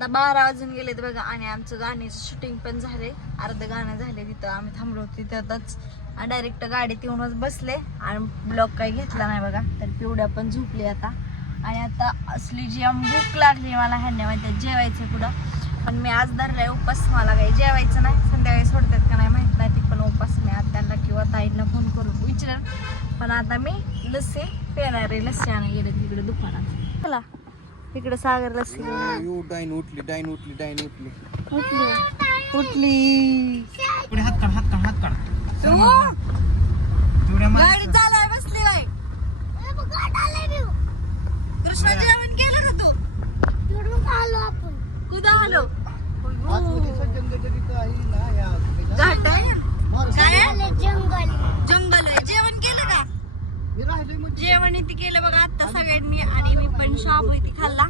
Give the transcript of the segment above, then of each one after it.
आता बारा वाजून गेलेत बघा आणि आमचं गाण्याचं शूटिंग पण झाले अर्धं गाणं झाले तिथं. आम्ही थांबलो होतो तिथंच. डायरेक्ट गाडीत येऊनच बसले आणि ब्लॉक काही घेतला नाही बघा. तर पिवड्या पण झोपली आता. आणि आता असली जी भूक लागली मला ह्यांना माहिती जेवायचं पुढं पण मी आज धरलाय उपास मला काही जेवायचं नाही. संध्याकाळी सोडतात का नाही माहीत नाही ती पण उपास मी आत्यांना किंवा ताईंना फोन करून विचारेन. पण आता मी लस्सी पेणार आहे लस्सी आणा गेले तिकडे दुकानात. चला. तिकडे सागर लस्सी घेऊन आले. यू डाईन उठली डाईन उठली. डाईन उठली. उठली. उठली पुढे हात काढ हात काढ हात काढ तू तेवढ्या गाडी चालवाय बसली बाई कृष्ण जेवण केलं का तू कुठं आलो घाट आहे ना? काय आहे? जंगल आहे जेवण केलं का जेवण इथे केलं बघा आता सगळ्यांनी आणि मी पण शाबू इथे खाल्ला.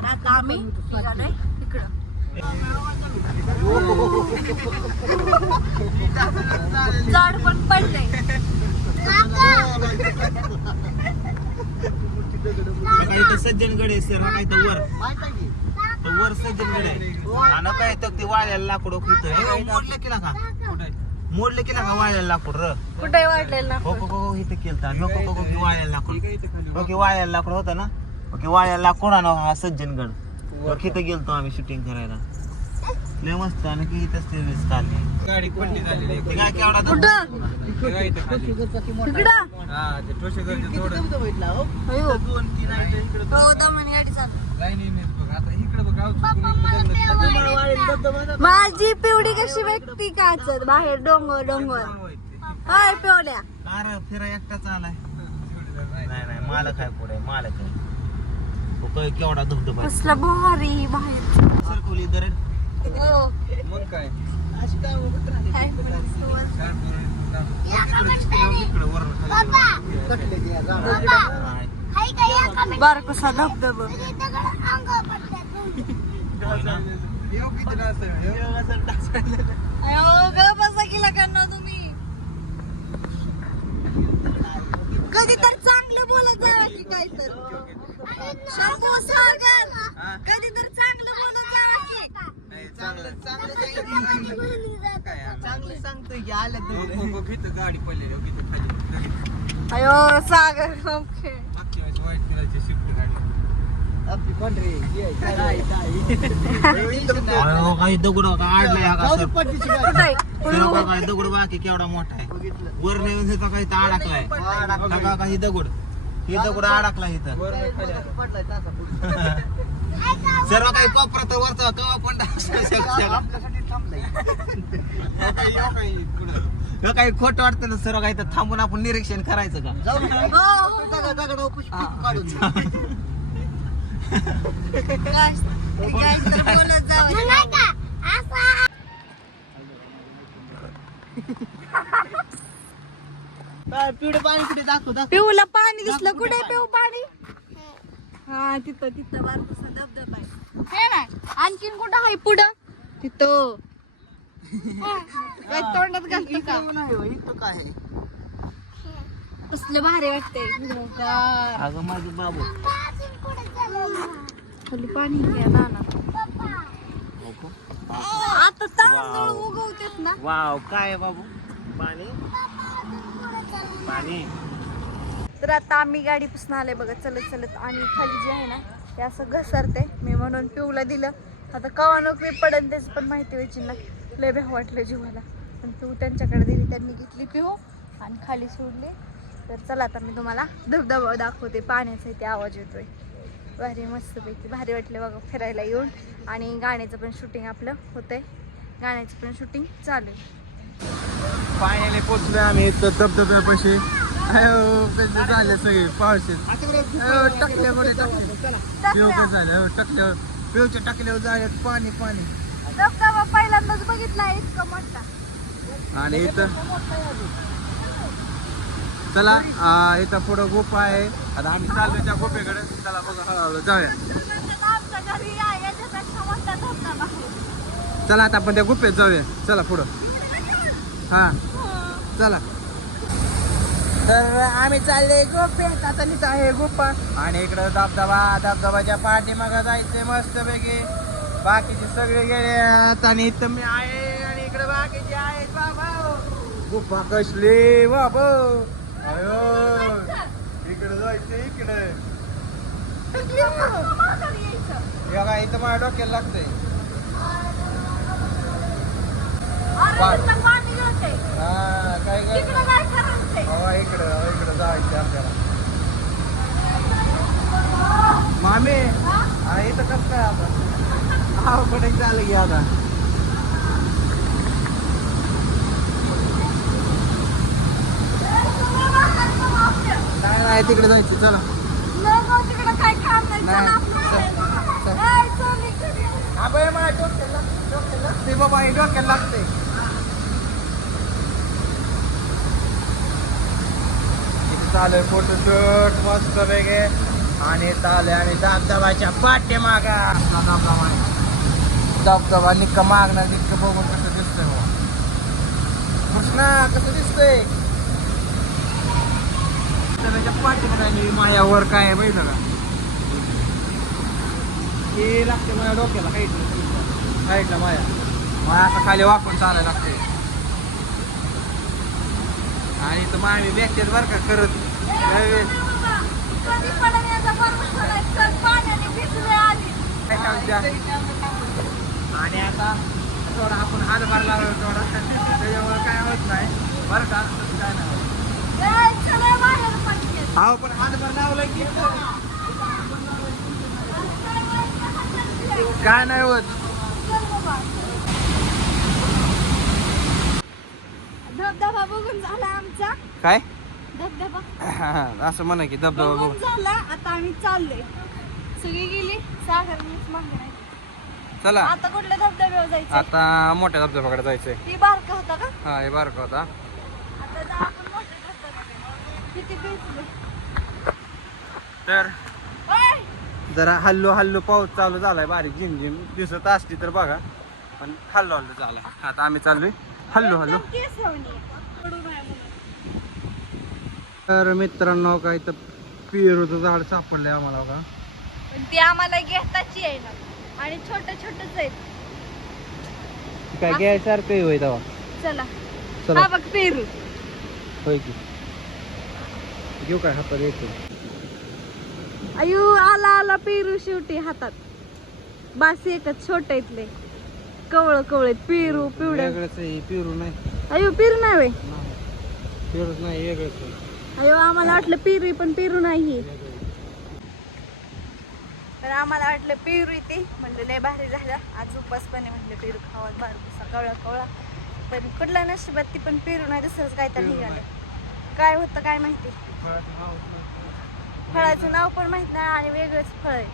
तर आता आम्ही निघालोय पण सज्जनगड आहे सर. काही तर वर. वर सज्जनगड आहे. आणि काय तर ते वाळ्याला लाकूड इथं मोडलं केला का मोडलं केला का वाळ्याला लाकूड र. कुठे वाढलेलं ना हो हो हो इथं केलता हो हो हो की वाळ्याला लाकूड. वाळ्याला लाकूड होतं ना? हो की वाळ्याला लाकूड आणि हा सज्जनगड. वर तिथं गेलतो आम्ही शूटिंग करायला. लय मस्त आणि की इथंच ते वीज काढली गाडी पडली झालेली ते काय केवढा कुठं? इकडं हा ते ठोसेकरचं थोडं अयो. दोन तीन आहे इकडे हो दमन गाडी चालू लाईन येईन बघ. आता इकडे बघ गाव चुकून इकडे दगड माझी पिवडी कशी व्यक्ती काचत बाहेर डोंगर डोंगर. हाय पिवल्या अरे फिरा एकटाच आलाय. नाही नाही मालक आहे पुढे मालक आहे. हो, काय केवढा धबधबा. कसलं भारी बाहेर. सरकवली दरड हो. मग काय? काय बारकोसा धबधब? येऊ किती डास आहे, बसा तुम्ही कधी तर चांगलं बोलत जावा की. काय तर शंभू सागर कधी तर चांगलं बोलत जावा की. नाही, चांगलं चांगलं काय आहे? चांगलं सांगतोय की आल्या बघ, बघ, बघ, इथं गाडी लगेच. अयो सागर ओके. मागच्या वेळेस व्हाईट कलरची स्विफ्ट गाडी अहो, काही दगड का आडलाय का सर कुठे सर काही दगड बाकी केवढा मोठा आहे वर नेऊन काही तर अडकलाय का काही दगड हे दगड अडकला इथं. सर्व काही कोपरात वरचा कवा पण हो काय, काय काही खोट वाटतं ना सर्व काही तर थांबून आपण निरीक्षण करायचं का काय काय पिवडे पाणी कुठे दाखव दाखव. पिऊला पाणी दिसलं. कुठे पिऊ पाणी? हा तिथं तिथं बारकोसा धबधबा आहे. हे आणखीन कुठं आहे पुढं? तिथं. काय तोंडात घालतो का? इथं काय आहे? कसलं भारी वाटतंय. अगं माझे बाबू. खाली पाणी घ्या ना आता तांदूळ उगवतेत ना. वाव काय बाबू पाणी? पाणी. तर आता आम्ही गाडी पुसून आले बघा चलत चलत. आणि खाली जे आहे ना ते असं घसरते मी म्हणून पिऊला दिलं. आता कवा नोकरी पडन त्याची पण माहिती व्हायची ना. लय भ्या वाटलं जीवाला. पण पिऊ त्यांच्याकडे दिली त्यांनी घेतली पिऊ. आणि खाली सोडली. तर चला आता मी तुम्हाला धबधबा दाखवते. पाण्याचा इथे आवाज येतोय. भारी मस्तपैकी भारी वाटले बघा फिरायला येऊन. आणि गाण्याचं पण शूटिंग आपलं होतंय. गाण्याचं पण शूटिंग चालू आहे. फायनली पोचलोय आम्ही धबधब्यापाशी. कसे झाले सगळे? पावसात अयो, टाकल्यावर टाकले झालं? टाकल्यावर. पिवच्या टाकल्यावर झाले पाणी पाणी. धबधबा पहिल्यांदाच बघितला इतका मोठा. आणि इथं चला इथं पुढं गुफा आहे. आता आम्ही चाललो त्या गुफेकडे चला बघा हळूहळू जाऊया. चला आता आपण त्या गुफेत जाऊया. चला पुढं. हा. चला. तर आम्ही चालले गुफेत आता निच आहे गुफा आणि इकडं धबधबा. धबधबाच्या पाठीमागं जायचे मस्त पैकी बाकीचे सगळे गेले आणि इथं मी आहे आणि इकडे बाकीचे आहेत. बाबा. गुफा कसली बाबा. इकडे जायचं इकडे. हे बघा इथं माझ्या डोक्याला लागतंय. हा काय काय हवा इकडं हवा इकडं जायचं आपल्याला. मामी हा इथं कसं काय आता? हा कुठे चाललं की आता नाही नाही तिकडे जायचं चला तिकडं काय काम नाही नाही. चला आपलं चल, चल. ए, चल इकडे. अबे बाबा हे डोक्याला लागते. इथे चालू फोटोशूट मस्त वेगळे आणि चालू आणि धबधबाच्या पाठीमागा. धबधबा आहे. धबधबा निक्का मागणार निक्का बघून कसं दिसतंय कृष्णा कसं दिसतंय? त्याच्या पाठी आणि मायावर काय आहे माहिती का? हे लागते माझ्या डोक्याला हाईटला हाईटला माया. माया आता खाली वाकून चालायला लागते. आणि तर मामी बॅगच्यात बरं का करत. आणि आता थोडा आपण हात भरला थोडा. त्याच्यामुळे काय होत नाही. बरं का? काय नाही होत. ए, चल, ए, बाहेर अहो पण हातभार लावला की. काय नाही होत. धबधबा बघून झाला आमचा. काय? धबधबा. असं म्हणा की धबधबा बघून बघ झाला आता आम्ही चाललोय. सगळी गेली सागर मीच मागे नाही. चला. आता कुठल्या धबधब्यावर जायचं आता मोठ्या धबधब्याकडे जायचंय. ती बारका होता का? हा हे बारका होता. आता जा आपण मोठ्या धबधब्याकडे किती भेटले तर! जरा हल्लो हल्लो पाऊस चालू झालाय बारीक झिमझिम दिसत असली तर बघा. पण हल्लो हल्लो झाला आता आम्ही चाललोय. Hello hello. आहे. तर मित्रांनो काय तर पेरूचं झाड सापडलंय आम्हाला बघा. पण ती आम्हाला घेताची आहे ना. आणि छोट छोटच आहेत. काय घ्यायसारखं होय तेव्हा. चला. चला. हा बघ पेरू. होय की. घेऊ काय हातात येतो. अयो आला आला पेरू शेवटी हातात. बास एकच छोट इथले कवळ कवळ पेरू आहे पेरू नाही. अयो पेरू नाही वे पेरूच नाही अयो आम्हाला वाटलं पेरू पण पेरू नाही तर आम्हाला वाटलं पेरू येते म्हणलं लय भारी झालं. आज उपासपणे म्हटलं पेरू खावा बारकुसा कवळा कवळा. पण कुठला नशिबात ती पण पेरू नाही दुसरंच काय तर निघालं. काय होतं काय माहिती? फळाचं नाव पण माहीत नाही आणि वेगळंच फळ आहे.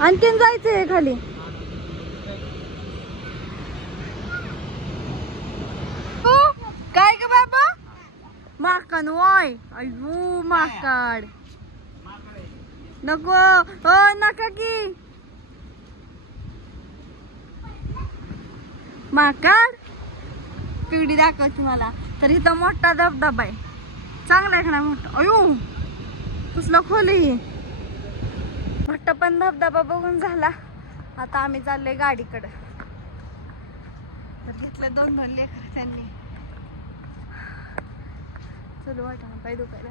आणखीन जायचंय खाली. हो? काय ग बाबा? माकन वय अयो माकाड. नको. हो नका की. माकाड? पिवडी दाखवची मला. तर इथं मोठा धबधबा आहे. चांगला आहे का मोठा? अयो! कसला खोल आहे ही? मोठा पण धबधबा बघून झाला. आता आम्ही चाललोय गाडीकडं. तर घेतलं दोन दोन लेकर त्यांनी. चलो वाटा पाय दुखायला